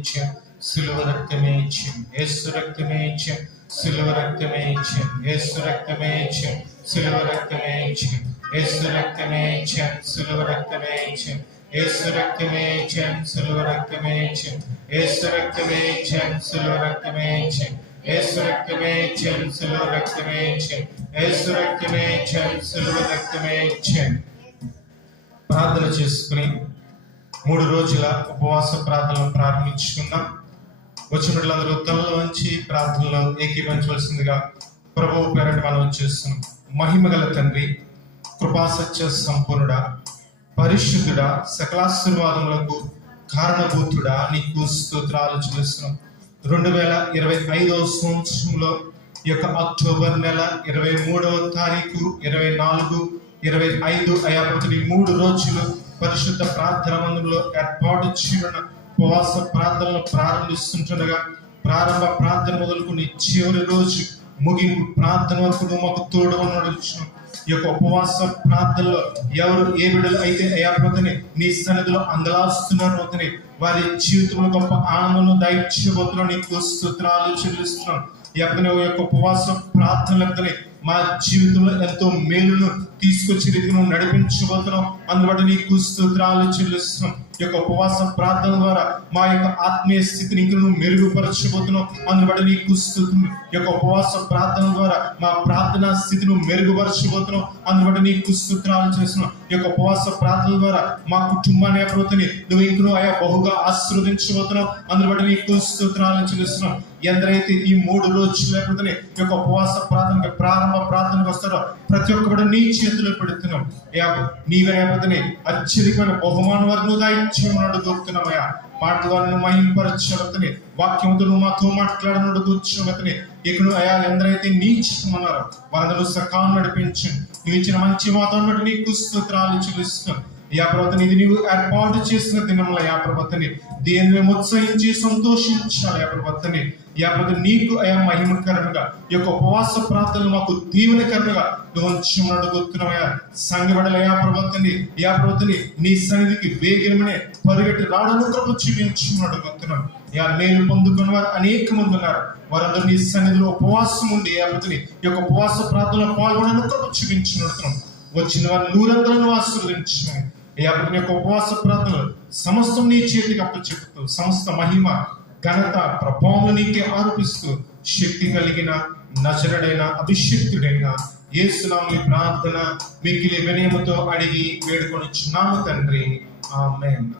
ఇచ్చాం, సిలువ రక్తమే ఇచ్చాం, యేసు రక్తమే ఇచ్చాం, సిలువ రక్తమే ఇచ్చాం, యేసు రక్తమే ఇచ్చాం, సిలువ రక్తమే ఇచ్చాం, యేసు రక్తమే ఇచ్చాం, సిలువ రక్తమే ఇచ్చాం, యేసు రక్తమే ఇచ్చాం, సిలువ రక్తమే ఇచ్చాం, యేసు రక్తమే ఇచ్చాం, సిలువ రక్తమే ఇచ్చాం, యేసు రక్తమే ఇచ్చాం, సిలువ రక్తమే ఇచ్చాం, యేసు రక్తమే ఇచ్చాం, సిలువ రక్తమే ఇచ్చాం. ప్రార్థన చేసుకుని 3 రోజుల ఉపవాస ప్రార్థనలు ప్రారంభించుకుందాం. వచ్చిన వాళ్ళందరూ తలలో వంచి ప్రార్థనలో ఏకీభవించవలసిందిగా ప్రభువు పేరట మనం చేస్తున్నాం. మహిమగల తండ్రి, కృపాసత్య సంపూర్ణుడా, పరిశుద్ధుడా, సకలాశీర్వాదములకు కారణభూతుడా, నీకు స్తోత్రాలు చెల్లిస్తున్నాం. 2025వ సంవత్సరంలో ఈ యొక్క అక్టోబర్ నెల 23వ తారీఖు 24, 25 అయా ప్రతి 3 రోజులు పరిశుద్ధ ప్రార్థన మందిరంలో ఏర్పాటు చేయబడిన ఉపవాస ప్రార్థనలు ప్రారంభిస్తుండగా, ప్రారంభ ప్రార్థన మొదలుకుని చివరి రోజు ముగింపు ప్రార్థన వరకు మాకు తోడుగా నడుచున్నాం. ఈ యొక్క ఉపవాస ప్రార్థనలో ఎవరు ఏ బిడ్డలు అయితే అయా ప్రతిని నీ సన్నిధిలో అందలాస్తున్నారు అతని వారి జీవితంలో గొప్ప ఆనందం దయచేయబోతున్నాం. నీకు స్తోత్రాలు చెల్లిస్తున్నాం. ఈ యొక్క ఉపవాస ప్రార్థనలతోనే మా జీవితంలో ఎంతో మేలును తీసుకొచ్చి రీతిని నడిపించబోతున్నాం. అందుబట్టి నీకు స్తోత్రాలు చెల్లిస్తున్నాం. ఈ యొక్క ఉపవాస ప్రార్థన ద్వారా మా యొక్క ఆత్మీయ స్థితిని ఇంకా మెరుగుపరచబోతున్నాం. అందుబట్టి నీకు స్తోత్రం. ఈ యొక్క ఉపవాస ప్రార్థన ద్వారా మా ప్రార్థనా స్థితిని మెరుగుపరచబోతున్నాం. అందుబట్టి నీకు స్తోత్రాలు చేస్తున్నాం. ఈ యొక్క ఉపవాస ప్రార్థన ద్వారా మా కుటుంబాన్ని నువ్వు ఇంకనూ ఆయా బహుగా ఆశీర్వదించబోతున్నావు. అందుబట్టి నీకు స్తోత్రాలు చెల్లిస్తున్నాం. ఎందరైతే ఈ 3 రోజులు లేకపోతే ఈ యొక్క ఉపవాస ప్రార్థనకి ప్రారంభ ప్రార్థనకు వస్తారో ప్రతి ఒక్కరు నీ చేతిలో పెడుతున్నాం. నీవే లేకపోతే అత్యధికమైన బహుమాన వర్గం దాయిచ్చేమని అడుగుతున్నామయ్యా. మాటలను మహింపరచవతని వాక్యముతో మాతో మాట్లాడనుడు కూర్చోవతని ఇక్కడ అయా ఎందరైతే నీ చిత్తమన్నారో వారందరూ సకాలం నడిపించండి. నువ్వు ఇచ్చిన మంచి వాతావరణం బట్టి నీకు స్తోత్రాలు చెల్లిస్తున్నాం. యా ప్రభుత్వం ఇది నీవు ఏర్పాటు చేసిన దినంలో యా ప్రభుత్వని దీన్ని మేము ఉత్సహించి సంతోషించాలి. యా ప్రభుత్వని యా ప్రభుత్వం నీకు అయా మహిమకరంగా ఈ యొక్క ఉపవాస ప్రార్థనలు మాకు దీవెనకరంగా నువ్వు ఉంచమని అడుగుతున్నామయ్యా. సంఘబడల యా ప్రభుత్వని యా ప్రభుత్వని నీ సన్నిధికి వేగమనే పరిగెట్టి రావడం కృప చూపించమని అడుగుతున్నాం. యా మేలు పొందుకున్న వారు అనేక మంది ఉన్నారు. వారందరూ నీ సన్నిధిలో ఉపవాసం ఉండి యా ప్రభుత్వని ఈ యొక్క ఉపవాస ప్రార్థనలో పాల్గొనడం కృప చూపించమని అడుగుతున్నాం. వచ్చిన వారు 100 ఆశీర్వదించమని ఈ యొక్క ఉపవాస ప్రార్థనలు సమస్తం నీ చేతికి అప్పచెప్పుతూ సమస్త మహిమ ఘనత ప్రభావం నీకే ఆరోపిస్తూ శక్తి కలిగిన నజరుడైన అభిషిక్తుడైన యేసునామములో ప్రార్థన మిక్కిలి వినయముతో అడిగి వేడుకొనుచున్నాము తండ్రి. ఆమేన్.